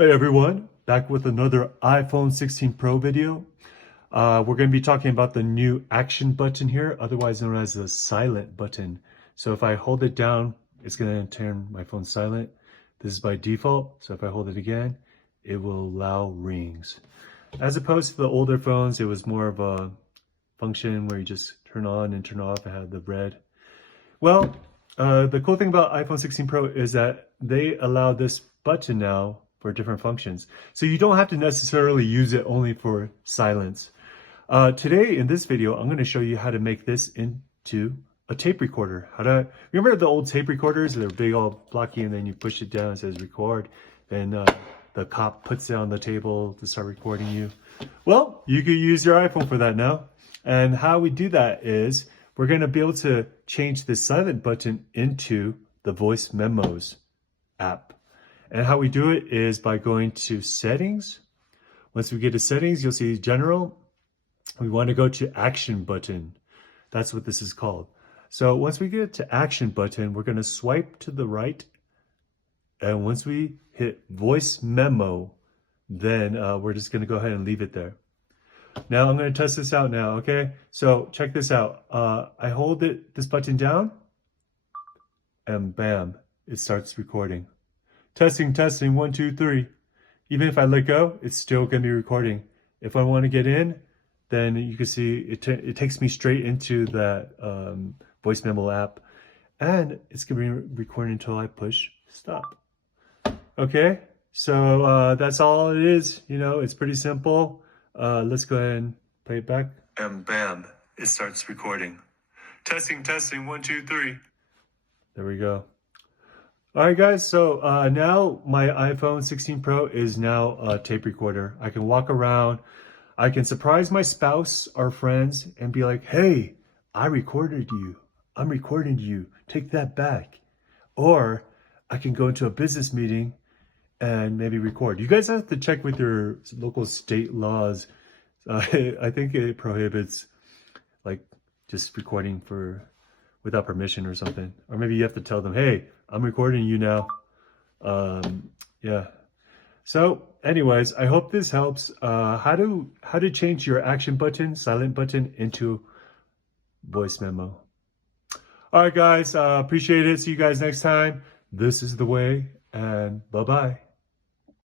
Hey everyone, back with another iPhone 16 Pro video. We're going to be talking about the new action button here, otherwise known as the silent button. So if I hold it down, it's going to turn my phone silent. This is by default, so if I hold it again, it will allow rings. As opposed to the older phones, it was more of a function where you just turn on and turn off. It had the red. Well, the cool thing about iPhone 16 Pro is that they allow this button now for different functions. So you don't have to necessarily use it only for silence. Today in this video, I'm going to show you how to make this into a tape recorder. Remember the old tape recorders? They're big, all blocky, and then you push it down, it says record, and the cop puts it on the table to start recording you. Well, you could use your iPhone for that now. And how we do that is we're going to be able to change the silent button into the Voice Memos app. And how we do it is by going to settings. Once we get to settings, you'll see general. We want to go to action button. That's what this is called. So once we get to action button, we're going to swipe to the right. And once we hit voice memo, then we're just going to go ahead and leave it there. Now I'm going to test this out now, okay? So check this out. I hold this button down and bam, it starts recording. Testing, 1, 2, 3. Even if I let go, it's still going to be recording. If I want to get in, then you can see it takes me straight into that voice memo app. And it's going to be recording until I push stop. Okay, so that's all it is. You know, it's pretty simple. Let's go ahead and play it back. And bam, it starts recording. Testing, 1, 2, 3. There we go. All right, guys, so now my iPhone 16 Pro is now a tape recorder. I can walk around. I can surprise my spouse or friends and be like, hey, I recorded you. I'm recording you. Take that back. Or I can go into a business meeting and maybe record. You guys have to check with your local state laws. I think it prohibits like just recording without permission or something. Or maybe you have to tell them, hey, I'm recording you now. Yeah. So anyways, I hope this helps. How to change your action button, silent button into voice memo. All right, guys, appreciate it. See you guys next time. This is the way, and bye-bye.